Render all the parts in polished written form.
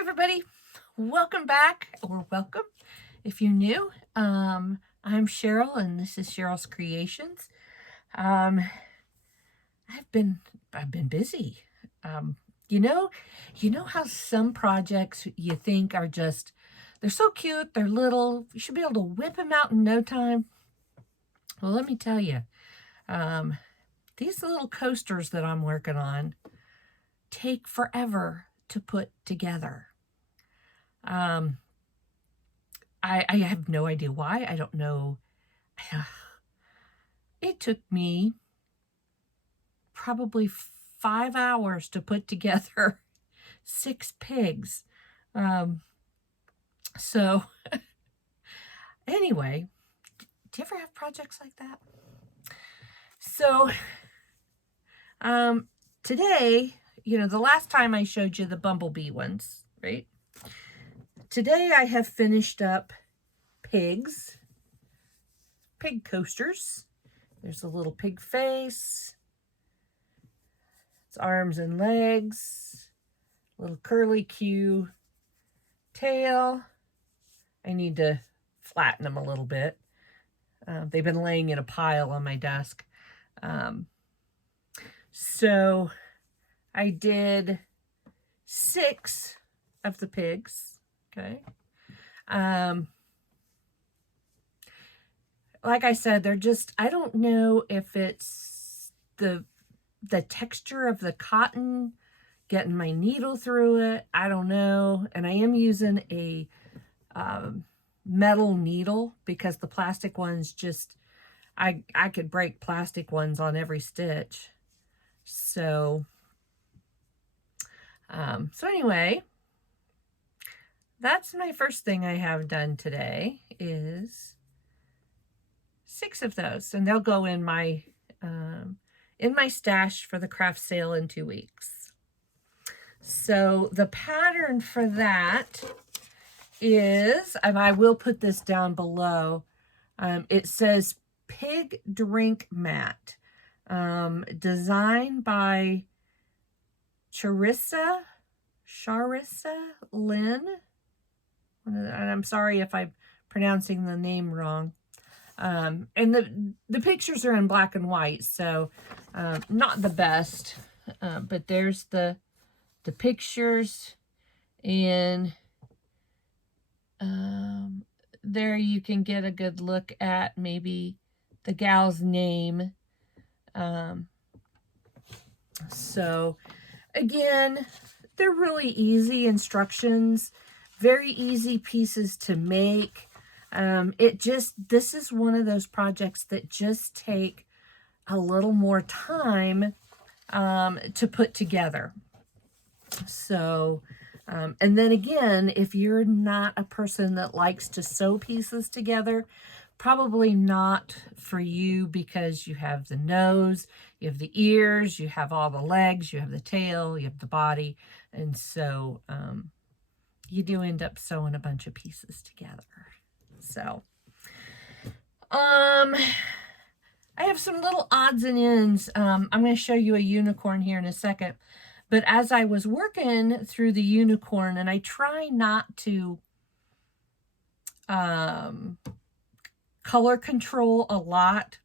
everybody, welcome back, or welcome if you're new. I'm Cheryl and this is Cheryl's Creations. I've been busy. Um, you know, how some projects you think are just, they're so cute, they're little, you should be able to whip them out in no time. Well, let me tell you, these little coasters that I'm working on take forever to put together. I have no idea why. I don't know. It took me probably 5 hours to put together 6 pigs. So anyway, do you ever have projects like that? So today, the last time I showed you the bumblebee ones, right? Today I have finished up pig coasters. There's a little pig face, its arms and legs, little curly Q tail. I need to flatten them a little bit. They've been laying in a pile on my desk. So I did 6 of the pigs. Okay. Like I said, they're just, I don't know if it's the texture of the cotton, getting my needle through it. I don't know. And I am using a metal needle because the plastic ones just, I could break plastic ones on every stitch. So anyway, that's my first thing I have done today is 6 of those, and they'll go in my stash for the craft sale in 2 weeks. So the pattern for that is, and I will put this down below, it says Pig Drink Mat, designed by Charissa Lynn. And I'm sorry if I'm pronouncing the name wrong. And the pictures are in black and white, so not the best. But there's the pictures, and there you can get a good look at maybe the gal's name. So again, they're really easy instructions, very easy pieces to make. This is one of those projects that just take a little more time to put together. So, and then again, if you're not a person that likes to sew pieces together, probably not for you, because you have the nose, you have the ears, you have all the legs, you have the tail, you have the body, and so you do end up sewing a bunch of pieces together. So, I have some little odds and ends. I'm going to show you a unicorn here in a second. But as I was working through the unicorn, and I try not to color control a lot,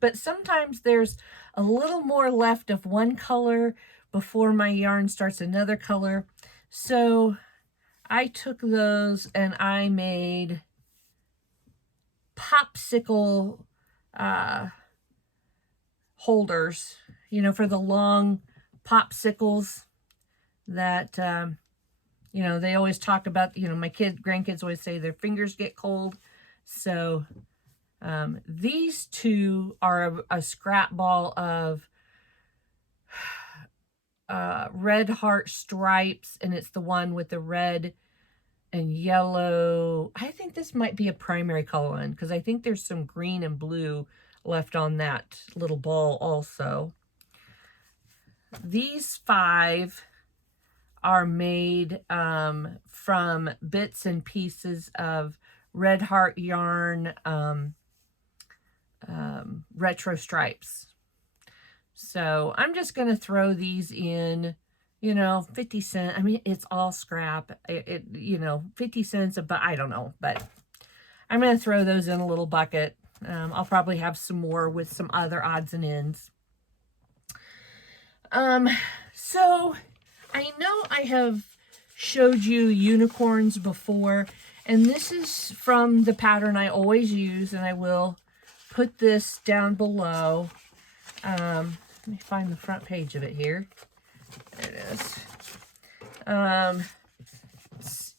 but sometimes there's a little more left of one color before my yarn starts another color. So I took those and I made popsicle holders, for the long popsicles that, they always talk about, my grandkids always say their fingers get cold. So these 2 are a scrap ball of red heart stripes, and it's the one with the red and yellow. I think this might be a primary color one, because I think there's some green and blue left on that little ball also. These 5 are made from bits and pieces of red heart yarn retro stripes. So I'm just going to throw these in you know, 50 cents. I mean, it's all scrap. You know, 50 cents, but I don't know. But I'm going to throw those in a little bucket. I'll probably have some more with some other odds and ends. So I know I have showed you unicorns before, and this is from the pattern I always use, and I will put this down below. Let me find the front page of it here. There it is.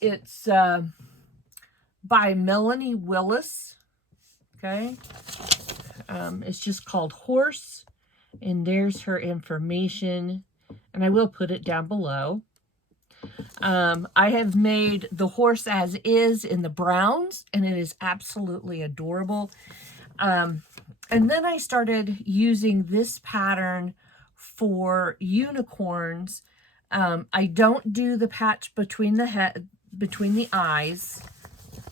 It's by Melanie Willis. Okay. It's just called Horse, and there's her information, and I will put it down below. I have made the horse as is in the browns, and it is absolutely adorable. And then I started using this pattern for unicorns. I don't do the patch between the eyes.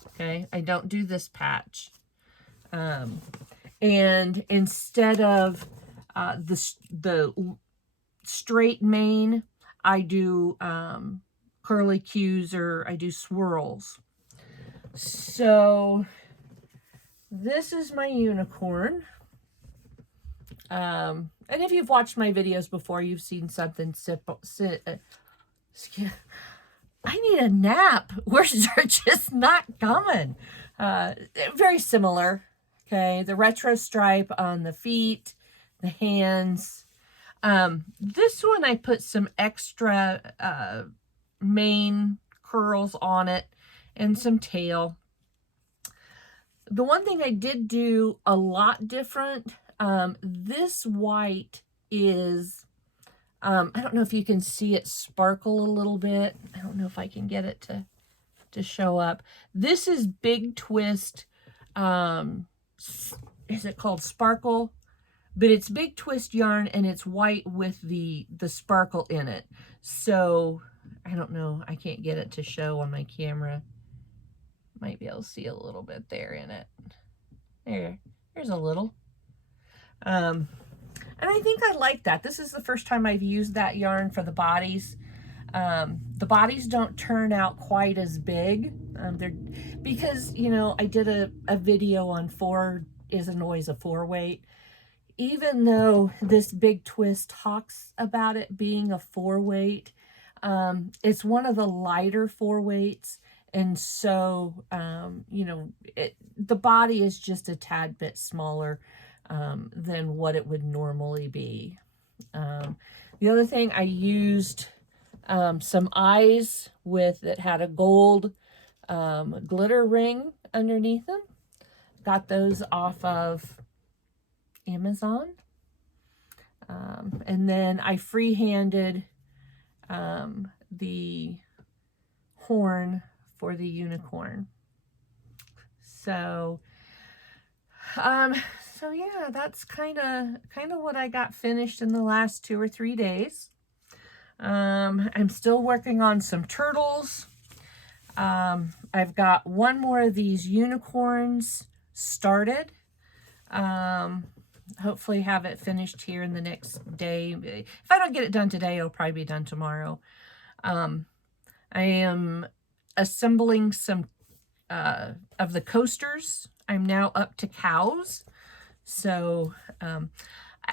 Okay, I don't do this patch. And instead of the straight mane, I do curly cues, or I do swirls. So this is my unicorn. And if you've watched my videos before, you've seen something I need a nap. Words are just not coming. Very similar. Okay, the retro stripe on the feet, the hands. This one I put some extra mane curls on it and some tail. The one thing I did do a lot different, this white is, I don't know if you can see it sparkle a little bit. I don't know if I can get it to show up. This is Big Twist, is it called Sparkle? But it's Big Twist yarn, and it's white with the sparkle in it. So I don't know, I can't get it to show on my camera. Might be able to see a little bit there in it. There's a little. And I think I like that. This is the first time I've used that yarn for the bodies. The bodies don't turn out quite as big. Because, you know, I did a video on 4 isn't always a 4-weight. Even though this Big Twist talks about it being a 4-weight, it's one of the lighter 4-weights. And so, you know, the body is just a tad bit smaller than what it would normally be. The other thing, I used some eyes that had a gold glitter ring underneath them. Got those off of Amazon. And then I freehanded the horn for the unicorn. So yeah, that's kind of what I got finished in the last 2 or 3 days. I'm still working on some turtles. I've got one more of these unicorns started. Hopefully have it finished here in the next day. If I don't get it done today, it'll probably be done tomorrow. I am assembling some of the coasters. I'm now up to cows. So, and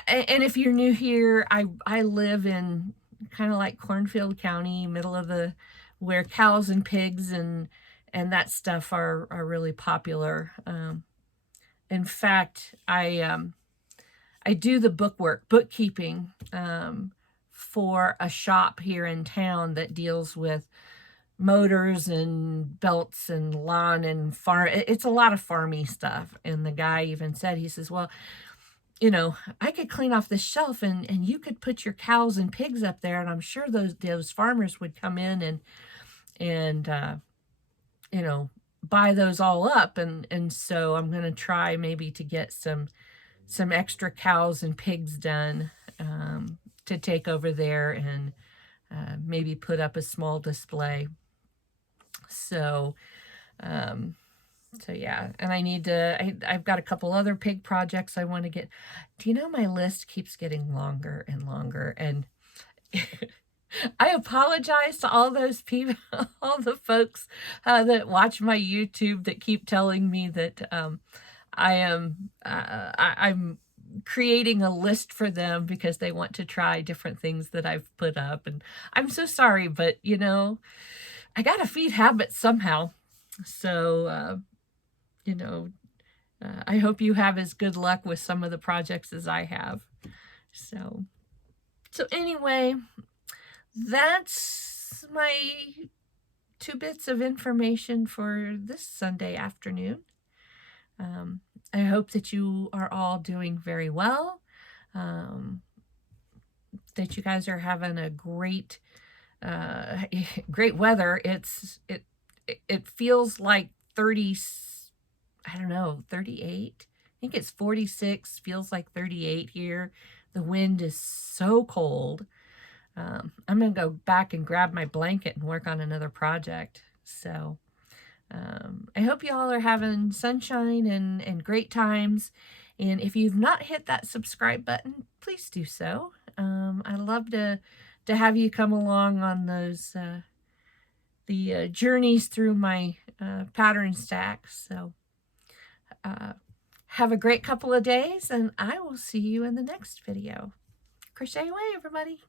if you're new here, I live in kind of like Cornfield County, middle of where cows and pigs and that stuff are really popular. In fact, I do the bookkeeping for a shop here in town that deals with motors and belts and lawn and farm. It's a lot of farmy stuff. And the guy even said, he says, well, you know, I could clean off this shelf and you could put your cows and pigs up there. And I'm sure those farmers would come in and you know, buy those all up. And so I'm going to try maybe to get some extra cows and pigs done to take over there and maybe put up a small display. So yeah, and I need to, I've got a couple other pig projects I want to get. Do you know my list keeps getting longer and longer? And I apologize to all those people, all the folks that watch my YouTube that keep telling me that I'm creating a list for them because they want to try different things that I've put up. And I'm so sorry, but you know, I got to feed habits somehow. So, you know, I hope you have as good luck with some of the projects as I have. So anyway, that's my 2 bits of information for this Sunday afternoon. I hope that you are all doing very well, that you guys are having a great, great weather. It feels like 30, I don't know, 38. I think it's 46, feels like 38 here. The wind is so cold. I'm going to go back and grab my blanket and work on another project. So I hope you all are having sunshine and great times. And if you've not hit that subscribe button, please do so. I'd love to have you come along on those the journeys through my pattern stack. So have a great couple of days, and I will see you in the next video. Crochet away, everybody.